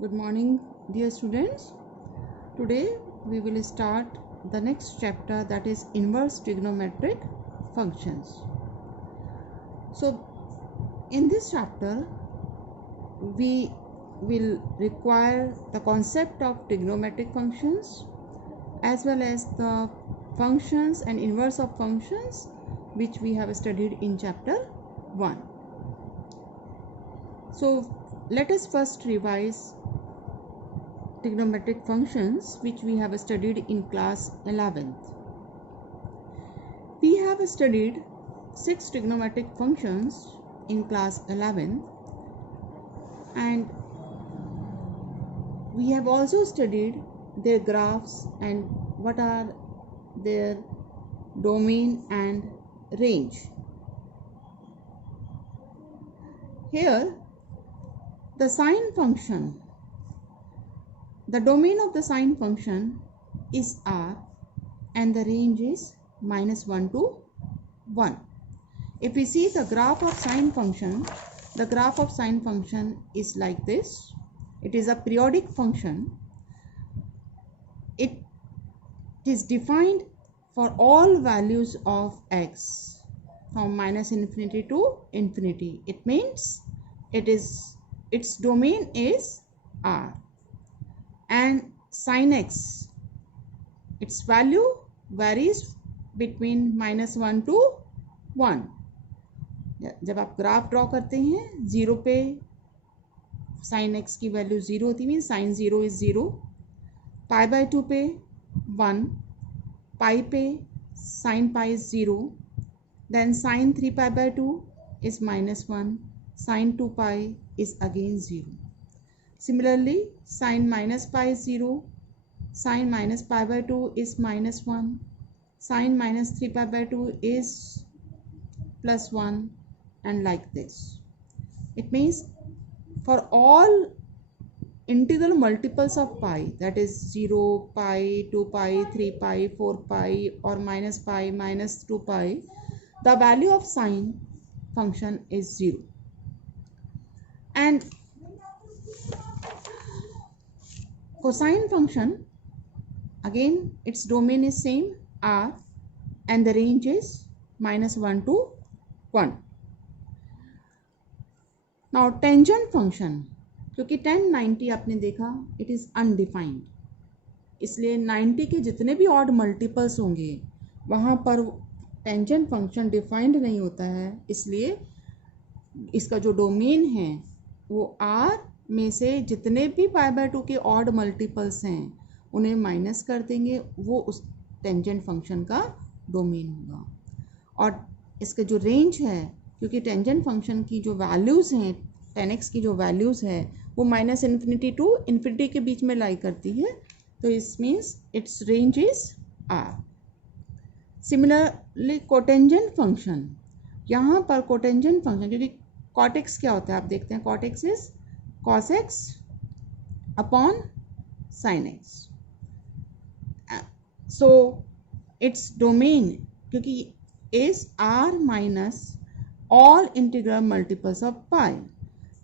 Good morning, dear students. Today we will start the next chapter, that is inverse trigonometric functions. So in this chapter we will require the concept of trigonometric functions as well as the functions and inverse of functions which we have studied in chapter 1. So let us first revise trigonometric functions which we have studied in class 11th. We have studied 6 trigonometric functions in class 11th, and we have also studied their graphs and what are their domain and range. Here the sine function, the domain of the sine function is R and the range is -1 to 1. If we see the graph of sine function, the graph of sine function is like this. It is a periodic function. It is defined for all values of x from -infinity to infinity. It means its domain is R, and sin x, its value varies between -1 to 1. जब आप graph draw करते हैं, 0 पे sin x की value 0 होती है, sin 0 is 0, π/2 पे 1, पाई पे sin pi is 0, then sin 3π/2 is -1, sin 2 pi is again 0. Similarly, sin -pi is 0, sin -π/2 is -1, sin -3π/2 is +1, and like this. It means for all integral multiples of pi, that is 0, pi, 2 pi, 3 pi, 4 pi, or -pi, -2 pi, the value of sine function is 0. And cosine function, again its domain is same, R, and the range is -1 to 1. Now tangent function, क्योंकि tan 90 आपने देखा it is undefined, इसलिए 90 के जितने भी odd multiples होंगे वहाँ पर टेंजेंट फंक्शन डिफाइंड नहीं होता है, इसलिए इसका जो डोमेन है वो R में से जितने भी π/2 के ऑड मल्टीपल्स हैं उन्हें माइनस कर देंगे, वो उस टेंजेंट फंक्शन का डोमेन होगा. और इसका जो रेंज है, क्योंकि टेंजेंट फंक्शन की जो वैल्यूज़ हैं, tan x की जो वैल्यूज़ है वो -infinity to infinity के बीच में लाई करती है, तो इस means it's range is R. Similarly cotangent function, यहाँ पर कोटेंजेंट फंक्शन, क्योंकि cot x क्या होता है आप देखते हैं, cot x is cos x upon sin x. So it's domain क्योंकि is R minus all integral multiples of pi,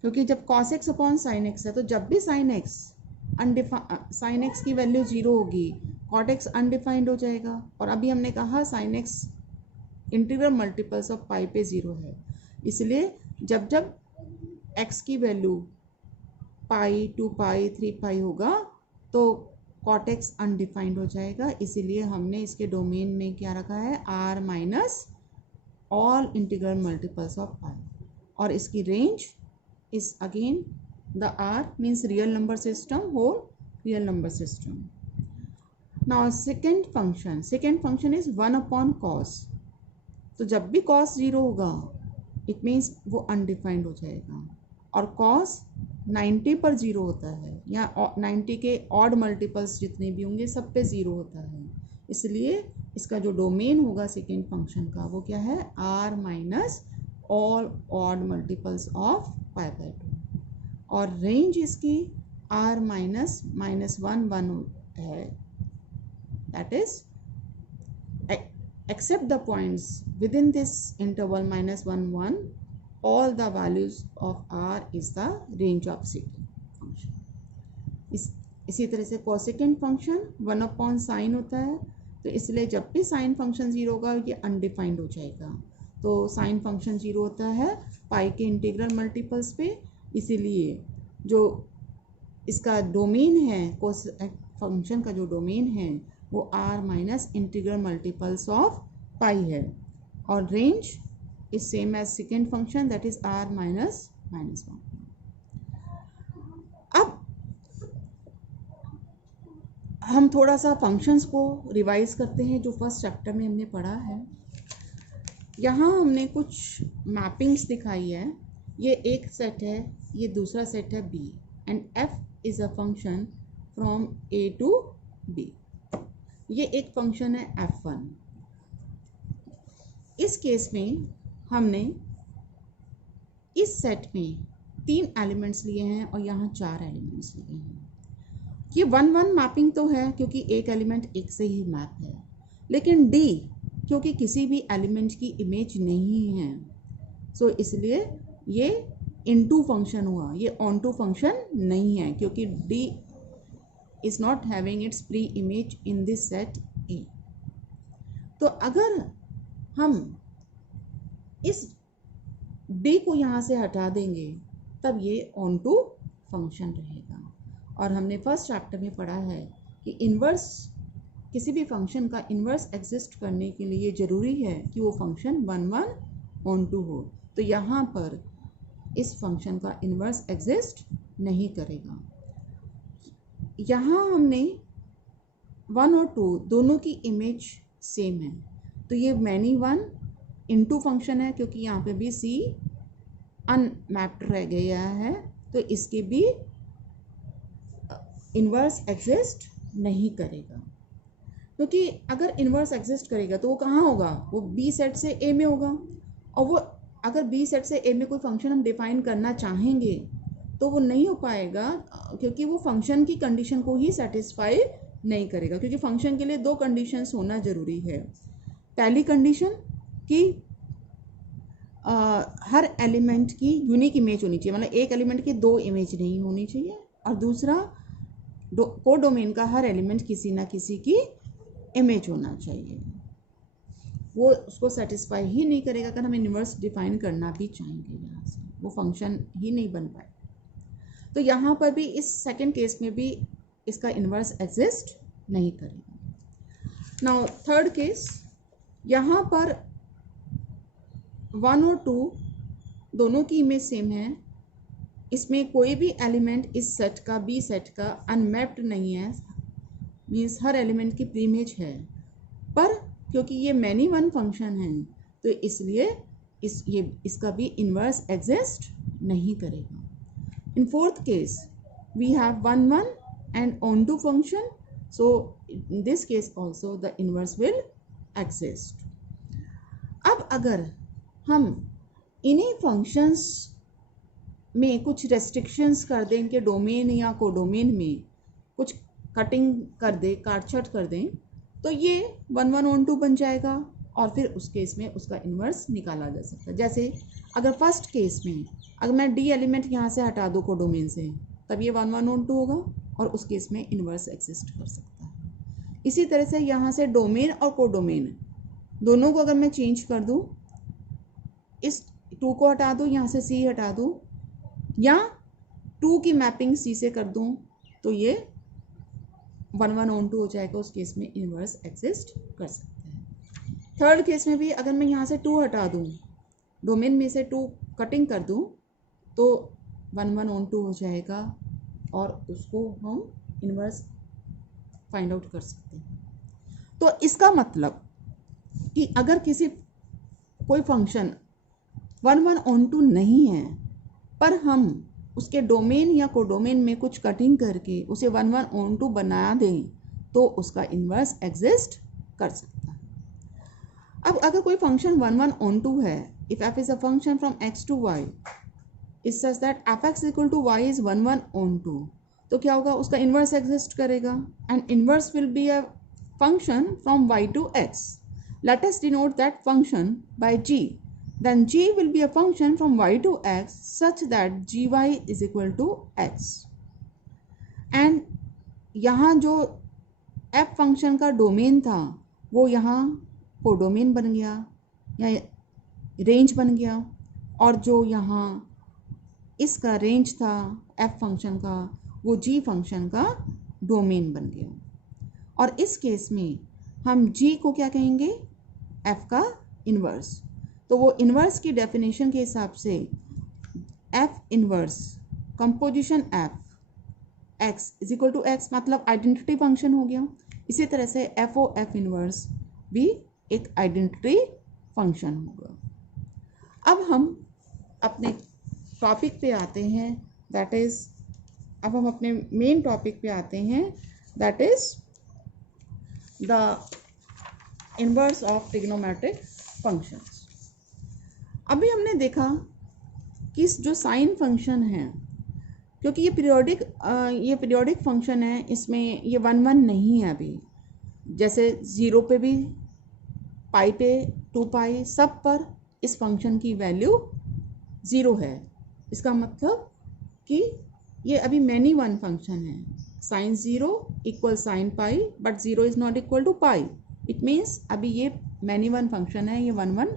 क्योंकि जब cos x upon sin x है तो जब भी sin x की वैल्यू 0 होगी, cot x अनडिफाइंड हो जाएगा. और अभी हमने कहा sin x integral multiples of pi पे 0 है, इसलिए जब जब x की वैल्यू पाई, 2 पाई, 3 पाई होगा तो cot x अनडिफाइंड हो जाएगा. इसीलिए हमने इसके डोमेन में क्या रखा है, R minus all integral multiples of pi, और इसकी range is again the R means real number system, whole real number system. Now second function is 1 upon cos. तो जब भी cos 0 होगा it means वो undefined हो जाएगा, और cos 90 पर 0 होता है, या 90 के ऑड मल्टीपल्स जितने भी होंगे सब पे 0 होता है, इसलिए इसका जो डोमेन होगा सेकेंड फंक्शन का वो क्या है, R minus all odd multiples of π/2, और रेंज इसकी R माइनस -1 है, that is except the points within this interval -1 1, all the values of R is the range of secant function. इसी तरह से कोसेकेंट फंक्शन 1/sin होता है, तो इसलिए जब भी साइन फंक्शन 0 होगा ये अनडिफाइंड हो जाएगा। तो साइन फंक्शन 0 होता है पाई के इंटीग्रल मल्टीपल्स पे, इसीलिए जो इसका डोमेन है, फंक्शन का जो डोमेन है वो r minus integral multiples of pi है, और range is same as second function that is r minus -1। अब हम थोड़ा सा फंक्शंस को रिवाइज करते हैं जो फर्स्ट चैप्टर में हमने पढ़ा है। यहाँ हमने कुछ मैपिंग्स दिखाई है, ये एक सेट है, ये दूसरा सेट है b, and f is a function from a to b। ये एक फंक्शन है f1। इस केस में हमने इस सेट में 3 एलिमेंट्स लिए हैं और यहाँ 4 एलिमेंट्स लिए हैं। ये 1-1 मैपिंग तो है क्योंकि एक एलिमेंट एक से ही मैप है, लेकिन d क्योंकि किसी भी एलिमेंट की इमेज नहीं है, सो इसलिए ये इनटू फंक्शन हुआ, ये ऑन टू फंक्शन नहीं है क्योंकि d is not having its pre image in this set A। तो अगर हम इस d को यहाँ से हटा देंगे तब ये ऑन टू फंक्शन रहेगा। और हमने फर्स्ट चैप्टर में पढ़ा है कि इन्वर्स, किसी भी फंक्शन का इन्वर्स एग्जिस्ट करने के लिए ज़रूरी है कि वो फंक्शन 1-1 ऑन टू हो। तो यहाँ पर इस फंक्शन का इन्वर्स एग्जिस्ट नहीं करेगा। यहाँ हमने 1 और 2 दोनों की इमेज सेम है, तो ये मैनी 1 इनटू फंक्शन है क्योंकि यहाँ पे भी c अनमैप्ड रह गया है, तो इसके भी इन्वर्स एग्जिस्ट नहीं करेगा। क्योंकि अगर इन्वर्स एग्जिस्ट करेगा तो वो कहाँ होगा, वो b सेट से a में होगा, और वो अगर b सेट से a में कोई फंक्शन हम डिफाइन करना चाहेंगे तो वो नहीं हो पाएगा क्योंकि वो फंक्शन की कंडीशन को ही सेटिस्फाई नहीं करेगा, क्योंकि फंक्शन के लिए 2 कंडीशंस होना ज़रूरी है। पहली कंडीशन कि हर एलिमेंट की यूनिक इमेज होनी चाहिए, मतलब एक एलिमेंट की 2 इमेज नहीं होनी चाहिए, और दूसरा कोडोमेन का हर एलिमेंट किसी ना किसी की इमेज होना चाहिए। वो उसको सेटिस्फाई ही नहीं करेगा अगर हम इन्वर्स डिफाइन करना भी चाहेंगे, यहाँ से वो फंक्शन ही नहीं बन पाए। तो यहाँ पर भी इस सेकंड केस में भी इसका इन्वर्स एग्जिस्ट नहीं करेगा। नाउ थर्ड केस, यहाँ पर 1 और 2 दोनों की इमेज सेम है, इसमें कोई भी एलिमेंट इस सेट का, बी सेट का अनमैप्ड नहीं है, मीन्स हर एलिमेंट की प्रीइमेज है, पर क्योंकि ये मैनी 1 फंक्शन है तो इसलिए इसका भी इन्वर्स एग्जिस्ट नहीं करेगा। In fourth case, we have 1-1 and onto function, so in this case also the inverse will exist। अब अगर हम इन्हीं फंक्शंस में कुछ रेस्ट्रिक्शंस कर दें कि डोमेन या कोडोमेन में कुछ कटिंग कर दे, काटछाट कर दें, तो ये 1-1 onto बन जाएगा और फिर उस केस में उसका इन्वर्स निकाला जा सकता है। जैसे अगर फर्स्ट केस में अगर मैं d एलिमेंट यहाँ से हटा दूँ कोडोमेन से, तब ये 1-1 onto होगा और उस केस में इन्वर्स एग्जिस्ट कर सकता है। इसी तरह से यहाँ से डोमेन और कोडोमेन दोनों को अगर मैं चेंज कर दूँ, इस 2 को हटा दूँ, यहाँ से c हटा दूँ, या 2 की मैपिंग c से कर दूँ, तो ये 1-1 onto हो जाएगा, उस केस में इन्वर्स एग्जिस्ट कर सकता है। थर्ड केस में भी अगर मैं यहाँ से 2 हटा दूँ, डोमेन में से 2 कटिंग कर दूँ, तो 1-1 onto हो जाएगा और उसको हम इन्वर्स फाइंड आउट कर सकते हैं। तो इसका मतलब कि अगर कोई फंक्शन 1-1 onto नहीं है, पर हम उसके डोमेन या कोडोमेन में कुछ कटिंग करके उसे 1-1 onto बना दें, तो उसका इन्वर्स एग्जिस्ट कर सकता है। अब अगर कोई फंक्शन 1-1 onto है, if f is a function from x to y is such that fx equal to y is 1-1 onto, तो क्या होगा, उसका इन्वर्स एग्जिस्ट करेगा, and inverse will be a function from y to x। Let us denote that function by g, then g will be a function from y to x such that gy is equal to x, and यहाँ जो F function का domain था वो यहाँ codomain बन गया या range बन गया, और जो यहाँ इसका रेंज था एफ फंक्शन का वो जी फंक्शन का डोमेन बन गया। और इस केस में हम जी को क्या कहेंगे, एफ का इन्वर्स। तो वो इन्वर्स की डेफिनेशन के हिसाब से f inverse composition f x is equal to x, मतलब आइडेंटिटी फंक्शन हो गया। इसी तरह से एफ ओ एफ इन्वर्स भी एक आइडेंटिटी फंक्शन होगा। अब हम अपने टॉपिक पे आते हैं, दैट इज, अब हम अपने मेन टॉपिक पे आते हैं, that is the inverse of trigonometric functions. अभी हमने देखा कि जो साइन फंक्शन है, क्योंकि ये पीरियोडिक फंक्शन है, इसमें ये 1 1 नहीं है अभी, जैसे 0 पे भी, पाई पे, 2 पाई, सब पर इस फंक्शन की वैल्यू 0 है। इसका मतलब कि ये अभी मैनी वन फंक्शन है। Sine 0 equal sine pi, but 0 is not equal to pi. It means अभी ये मैनी वन फंक्शन है, ये 1 1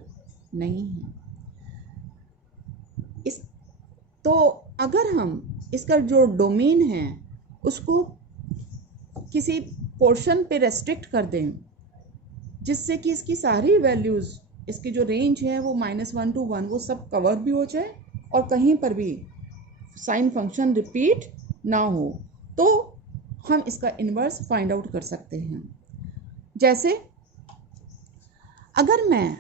नहीं है। तो अगर हम इसका जो डोमेन है उसको किसी पोर्शन पे रेस्ट्रिक्ट कर दें, जिससे कि इसकी सारी वैल्यूज़, इसकी जो रेंज है वो -1 to 1 वो सब कवर भी हो जाए और कहीं पर भी साइन फंक्शन रिपीट ना हो, तो हम इसका इन्वर्स फाइंड आउट कर सकते हैं। जैसे अगर मैं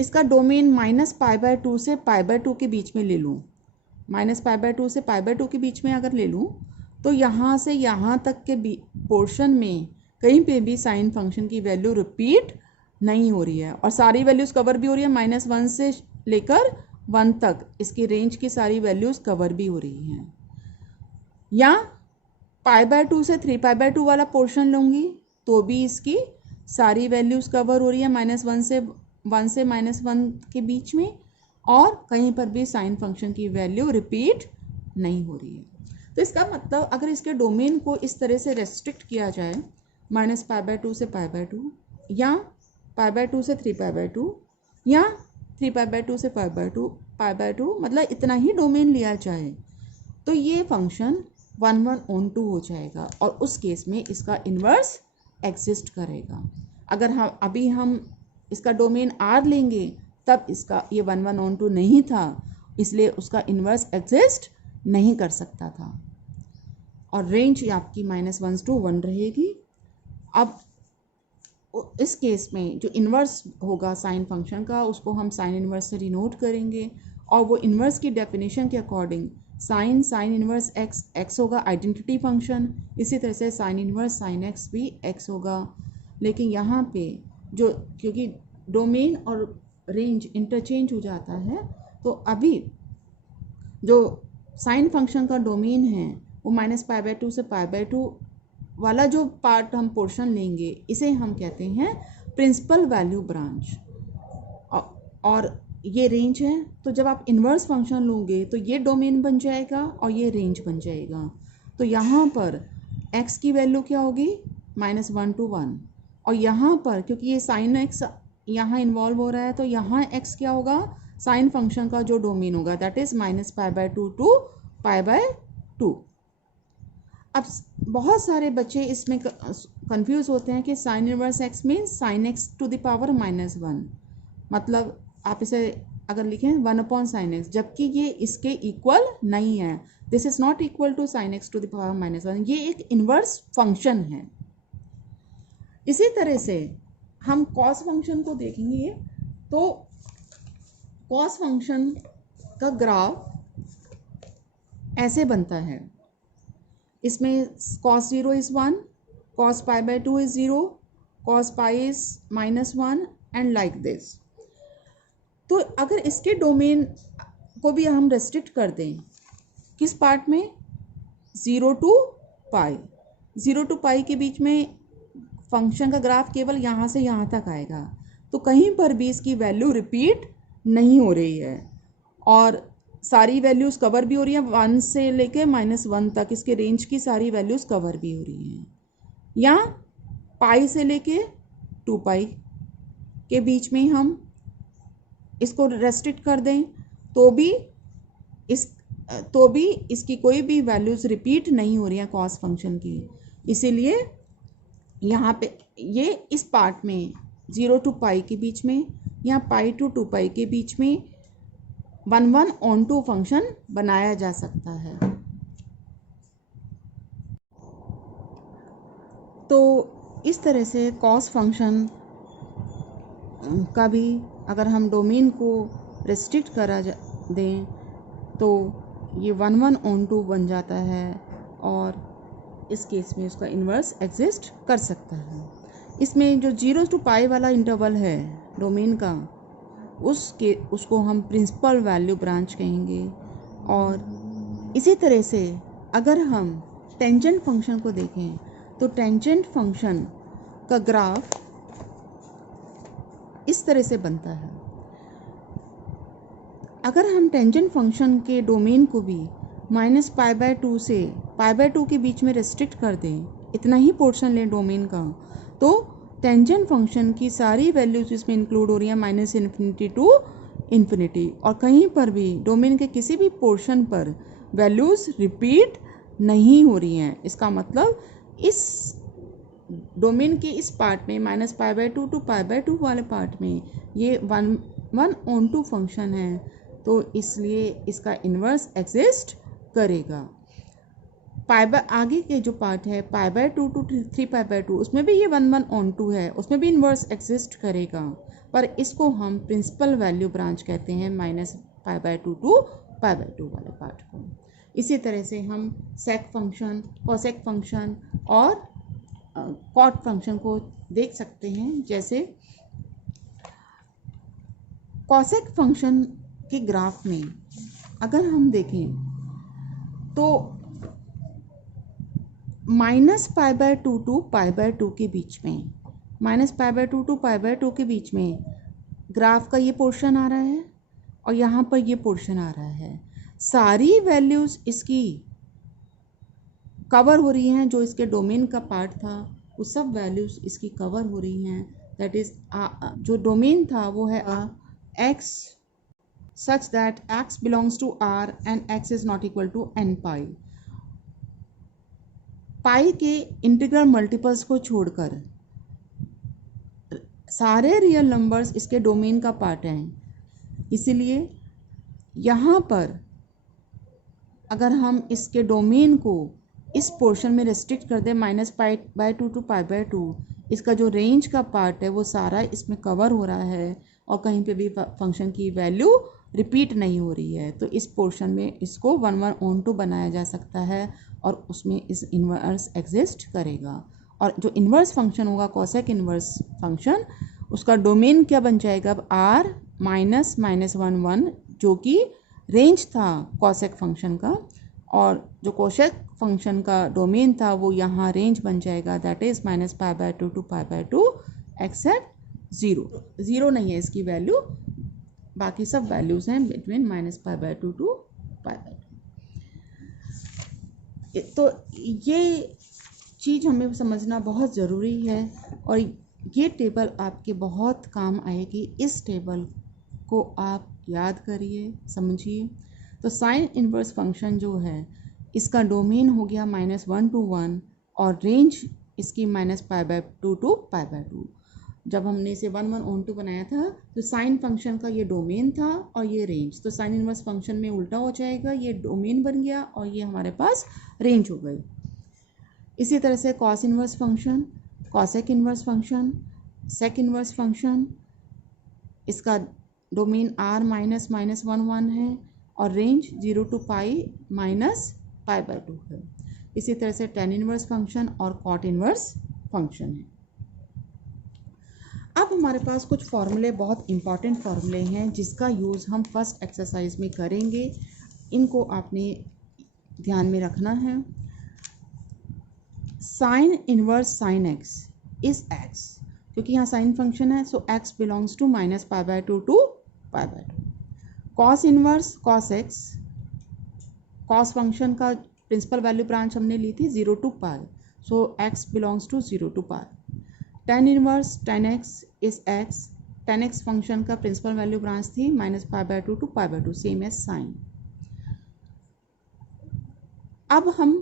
इसका डोमेन -π/2 से π/2 के बीच में ले लूँ, -π/2 से π/2 के बीच में अगर ले लूँ, तो यहाँ से यहाँ तक के पोर्शन में कहीं पे भी साइन फंक्शन की वैल्यू रिपीट नहीं हो रही है और सारी वैल्यूज़ कवर भी हो रही है। -1 से लेकर 1 तक इसकी रेंज की सारी वैल्यूज़ कवर भी हो रही हैं। या π/2 से 3π/2 वाला पोर्शन लूँगी तो भी इसकी सारी वैल्यूज़ कवर हो रही है -1 से -1 के बीच में, और कहीं पर भी साइन फंक्शन की वैल्यू रिपीट नहीं हो रही है। तो इसका मतलब अगर इसके डोमेन को इस तरह से रेस्ट्रिक्ट किया जाए, -π/2 से π/2 या π/2 से 3π/2 या 3π/2 से π/2, मतलब इतना ही डोमेन लिया जाए, तो ये फंक्शन 1 1 on 2 हो जाएगा और उस केस में इसका इन्वर्स एग्जिस्ट करेगा। अगर हम इसका डोमेन R लेंगे तब इसका ये 1 1 on 2 नहीं था, इसलिए उसका इन्वर्स एग्जिस्ट नहीं कर सकता था और रेंज आपकी -1 to 1 रहेगी। अब इस केस में जो इन्वर्स होगा साइन फंक्शन का, उसको हम साइन इन्वर्स से डिनोट करेंगे और वो इन्वर्स की डेफिनेशन के अकॉर्डिंग साइन इन्वर्स एक्स होगा, आइडेंटिटी फंक्शन। इसी तरह से साइन इन्वर्स साइन एक्स भी एक्स होगा। लेकिन यहाँ पे जो, क्योंकि डोमेन और रेंज इंटरचेंज हो जाता है, तो अभी जो साइन फंक्शन का डोमेन है वो -π/2 से π/2 वाला जो पार्ट हम पोर्शन लेंगे, इसे हम कहते हैं प्रिंसिपल वैल्यू ब्रांच, और ये रेंज है। तो जब आप इन्वर्स फंक्शन लोगे तो ये डोमेन बन जाएगा और ये रेंज बन जाएगा। तो यहाँ पर x की वैल्यू क्या होगी, -1 to 1, और यहाँ पर क्योंकि ये साइन x यहाँ इन्वॉल्व हो रहा है, तो यहाँ x क्या होगा, साइन फंक्शन का जो डोमेन होगा, दैट इज -π/2 to π/2। अब बहुत सारे बच्चे इसमें कंफ्यूज होते हैं कि sine inverse x means sine x to the power -1, मतलब आप इसे अगर लिखें 1/sin x, जबकि ये इसके इक्वल नहीं है। This is not equal to sine x to the power -1, ये एक इन्वर्स फंक्शन है। इसी तरह से हम कॉस फंक्शन को देखेंगे, तो कॉस फंक्शन का ग्राफ ऐसे बनता है, इसमें cos 0 is 1, cos π/2 is 0, cos π is -1 and like this. तो अगर इसके डोमेन को भी हम रेस्ट्रिक्ट कर दें, किस पार्ट में, 0 to π, 0 to π के बीच में फंक्शन का ग्राफ केवल यहाँ से यहाँ तक आएगा, तो कहीं पर भी इसकी वैल्यू रिपीट नहीं हो रही है। और सारी वैल्यूज़ कवर भी हो रही हैं, 1 से लेके -1 तक इसके रेंज की सारी वैल्यूज़ कवर भी हो रही हैं, या पाई से लेके 2 पाई के बीच में हम इसको रेस्ट्रिक्ट कर दें तो भी इसकी कोई भी वैल्यूज़ रिपीट नहीं हो रही हैं कॉस फंक्शन की। इसीलिए यहाँ पे ये इस पार्ट में 0 to पाई के बीच में या पाई to 2 पाई के बीच में 1 on 2 फंक्शन बनाया जा सकता है। तो इस तरह से कॉस फंक्शन का भी अगर हम डोमेन को रेस्ट्रिक्ट करा दें तो ये 1 on 2 बन जाता है और इस केस में उसका इन्वर्स एग्जिस्ट कर सकता है। इसमें जो 0 to पाई वाला इंटरवल है डोमेन का, उसको हम प्रिंसिपल वैल्यू ब्रांच कहेंगे। और इसी तरह से अगर हम टेंजेंट फंक्शन को देखें तो टेंजेंट फंक्शन का ग्राफ इस तरह से बनता है। अगर हम टेंजेंट फंक्शन के डोमेन को भी -π/2 से π/2 के बीच में रेस्ट्रिक्ट कर दें, इतना ही पोर्शन लें डोमेन का, तो टेंजेंट फंक्शन की सारी वैल्यूज इसमें इंक्लूड हो रही हैं -∞ टू ∞, और कहीं पर भी डोमेन के किसी भी पोर्शन पर वैल्यूज रिपीट नहीं हो रही हैं। इसका मतलब इस डोमेन के इस पार्ट में -π/2 to π/2 वाले पार्ट में ये 1 on 2 फंक्शन है, तो इसलिए इसका इन्वर्स एग्जिस्ट करेगा। आगे के जो पार्ट है π/2 to 3π/2, उसमें भी ये 1 on 2 है, उसमें भी इन्वर्स एग्जिस्ट करेगा, पर इसको हम प्रिंसिपल वैल्यू ब्रांच कहते हैं -π/2 to π/2 वाले पार्ट को। इसी तरह से हम सेक फंक्शन, कोसेक फंक्शन और कॉट फंक्शन को देख सकते हैं। जैसे कोसेक फंक्शन के ग्राफ में अगर हम देखें तो -π/2 to π/2 के बीच में, -π/2 to π/2 के बीच में ग्राफ का ये पोर्शन आ रहा है और यहाँ पर ये पोर्शन आ रहा है। सारी वैल्यूज़ इसकी कवर हो रही हैं, जो इसके डोमेन का पार्ट था वो सब वैल्यूज़ इसकी कवर हो रही हैं। दैट इज़ जो डोमेन था वो है x such that x belongs to R and x is not equal to n पाई। पाई के इंटीग्रल मल्टीपल्स को छोड़कर सारे रियल नंबर्स इसके डोमेन का पार्ट हैं। इसीलिए यहाँ पर अगर हम इसके डोमेन को इस पोर्शन में रेस्ट्रिक्ट कर दें -π/2 to π/2, इसका जो रेंज का पार्ट है वो सारा इसमें कवर हो रहा है और कहीं पे भी फंक्शन की वैल्यू रिपीट नहीं हो रही है, तो इस पोर्शन में इसको 1 on 2 बनाया जा सकता है और उसमें इस इन्वर्स एग्जिस्ट करेगा। और जो इन्वर्स फंक्शन होगा कोसेक इन्वर्स फंक्शन, उसका डोमेन क्या बन जाएगा अब r -1 जो कि रेंज था कोसेक फंक्शन का, और जो कोसेक फंक्शन का डोमेन था वो यहाँ रेंज बन जाएगा, दैट इज़ -π/2 to π/2 एक्सेप्ट 0 नहीं है इसकी वैल्यू, बाकी सब वैल्यूज़ हैं बिटवीन -π/2 to π/2। तो ये चीज़ हमें समझना बहुत ज़रूरी है और ये टेबल आपके बहुत काम आएगी। इस टेबल को आप याद करिए, समझिए। तो साइन इन्वर्स फंक्शन जो है इसका डोमेन हो गया -1 to 1 और रेंज इसकी -π/2 to π/2। जब हमने इसे 1 on 2 बनाया था तो साइन फंक्शन का ये डोमेन था और ये रेंज, तो साइन इन्वर्स फंक्शन में उल्टा हो जाएगा, ये डोमेन बन गया और ये हमारे पास रेंज हो गई। इसी तरह से cos inverse function, cosec inverse function, sec inverse function, इसका डोमेन r -1 है और रेंज 0 to पाई -π/2 है। इसी तरह से टेन इन्वर्स फंक्शन और कॉट इन्वर्स फंक्शन है। अब हमारे पास कुछ फॉर्मूले, बहुत इंपॉर्टेंट फॉर्मूले हैं जिसका यूज़ हम फर्स्ट एक्सरसाइज में करेंगे, इनको आपने ध्यान में रखना है। Sine inverse sine x is x, क्योंकि यहाँ साइन फंक्शन है, so x belongs to -π/2 to π/2। Cos inverse cos x, cos function का प्रिंसिपल वैल्यू ब्रांच हमने ली थी 0 to पाई, so x belongs to 0 to पाई। tan inverse tan x is x, tan x function का principal value branch थी -π/2 to π/2, same as sine. अब हम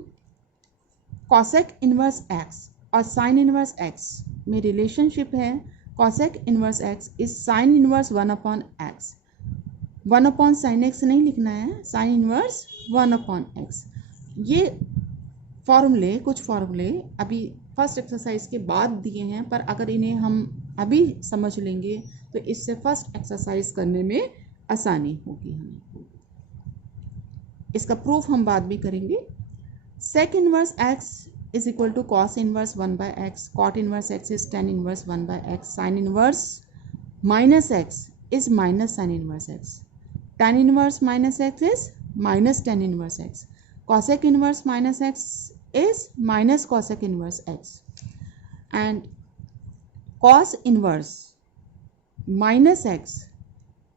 कॉसेक इनवर्स x और साइन इनवर्स x में रिलेशनशिप है। Cosec inverse x is sine inverse 1/x, 1/sin x नहीं लिखना है, साइन इनवर्स 1/x। ये फॉर्मूले, कुछ फॉर्मूले अभी फर्स्ट एक्सरसाइज के बाद दिए हैं, पर अगर इन्हें हम अभी समझ लेंगे तो इससे फर्स्ट एक्सरसाइज करने में आसानी होगी हमें। इसका प्रूफ हम बाद में करेंगे। Sec inverse x is equal to cos inverse 1/x, cot inverse x is tan inverse 1/x, sine inverse -x is minus sine inverse x, tan inverse -x is minus tan inverse x, cosec inverse -x is minus cosec inverse x, and cos inverse -x,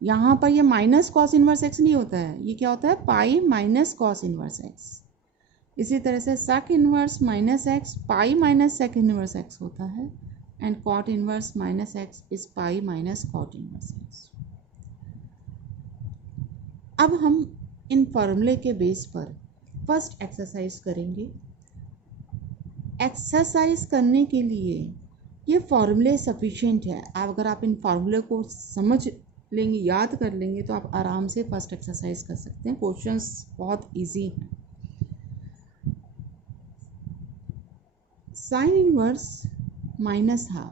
यहाँ पर ये minus cos inverse x नहीं होता है, ये क्या होता है, pi minus cos inverse x। इसी तरह से sec inverse -x pi minus sec inverse x होता है, and cot inverse -x is pi minus cot inverse x। अब हम इन फॉर्मूले के बेस पर फर्स्ट एक्सरसाइज करेंगे। एक्सरसाइज करने के लिए ये फॉर्मूले सफिशिएंट है। अगर आप इन फॉर्मूले को समझ लेंगे, याद कर लेंगे, तो आप आराम से फर्स्ट एक्सरसाइज कर सकते हैं। क्वेश्चंस बहुत इजी हैं। साइन इनवर्स -12,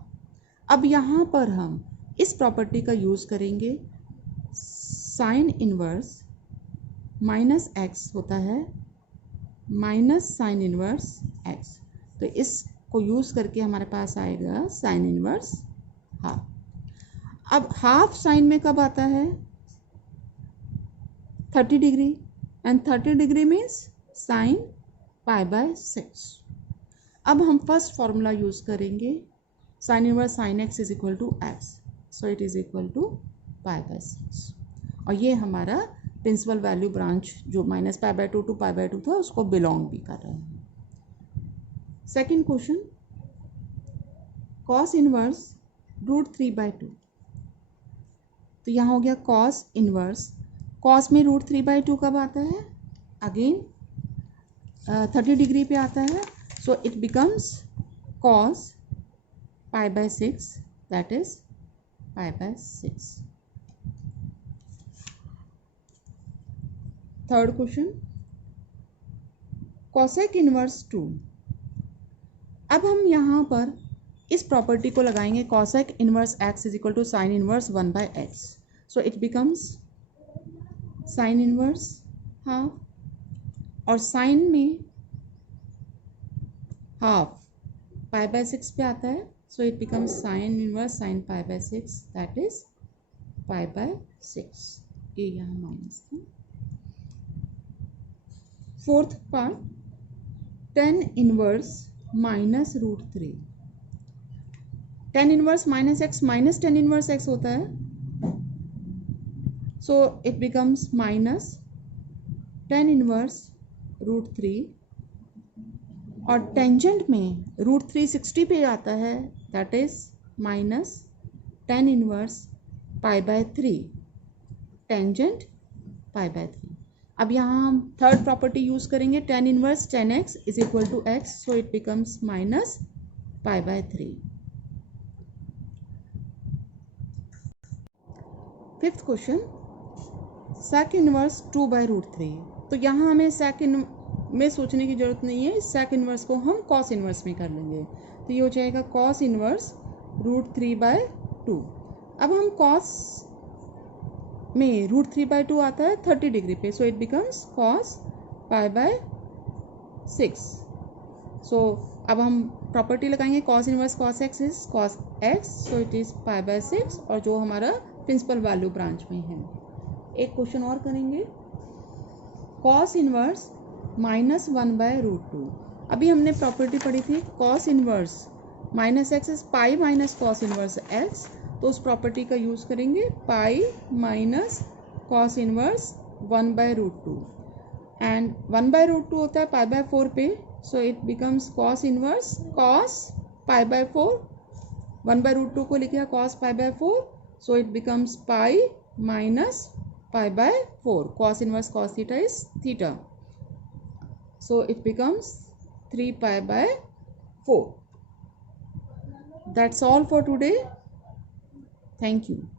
अब यहाँ पर हम इस प्रॉपर्टी का यूज़ करेंगे। साइन इनवर्स -x होता है माइनस साइन इनवर्स x, तो इसको यूज़ करके हमारे पास आएगा साइन इनवर्स हाफ। अब हाफ साइन में कब आता है, 30 degree, and 30 degree means sine π/6। अब हम फर्स्ट फॉर्मूला यूज़ करेंगे, sine inverse sine x is equal to x, so it is equal to π/6, और ये हमारा प्रिंसिपल वैल्यू ब्रांच जो -π/2 to π/2 था उसको बिलोंग भी कर रहे हैं। सेकेंड क्वेश्चन, कॉस इनवर्स √3/2, तो यहाँ हो गया कॉस इनवर्स, कॉस में √3/2 कब आता है, अगेन 30 डिग्री पे आता है, so it becomes cos π/6, that is π/6। Third question, cosec inverse 2, अब हम यहाँ पर इस प्रॉपर्टी को लगाएंगे, cosec inverse x is equal to sine inverse 1/x, so it becomes sine inverse half, और साइन में हाफ π/6 पे आता है, so it becomes sine inverse sine π/6, that is π/6, ये यहाँ माइनस था। Fourth part, tan inverse -√3, tan inverse -x minus tan inverse x होता है, so it becomes minus tan inverse √3, और टेंजेंट में √3 60 पे आता है, that is minus tan inverse π/3, tangent π/3। अब यहाँ हम थर्ड प्रॉपर्टी यूज़ करेंगे, tan inverse tan x is equal to x, so it becomes minus π/3। Fifth question, sec inverse 2/√3, तो यहाँ हमें sec इन में सोचने की ज़रूरत नहीं है, sec इनवर्स को हम cos इनवर्स में कर लेंगे, तो ये हो जाएगा cos इनवर्स √3/2। अब हम cos में √3/2 आता है 30 डिग्री पे, so it becomes cos π/6। So अब हम प्रॉपर्टी लगाएंगे, cos inverse cos x is cos x, so it is π/6, और जो हमारा प्रिंसिपल वैल्यू ब्रांच में है। एक क्वेश्चन और करेंगे, cos इनवर्स -1/√2, अभी हमने प्रॉपर्टी पढ़ी थी cos inverse -x is pi minus cos inverse x, तो उस प्रॉपर्टी का यूज़ करेंगे, pi minus cos inverse 1 by root 2 and 1 by root 2 होता है pi by 4 पे, so it becomes cos inverse cos pi by 4. 1 by root 2 को लिखा cos pi by 4, so it becomes pi minus pi by 4. Cos inverse cos theta is theta, so it becomes 3 pi by 4. That's all for today. Thank you.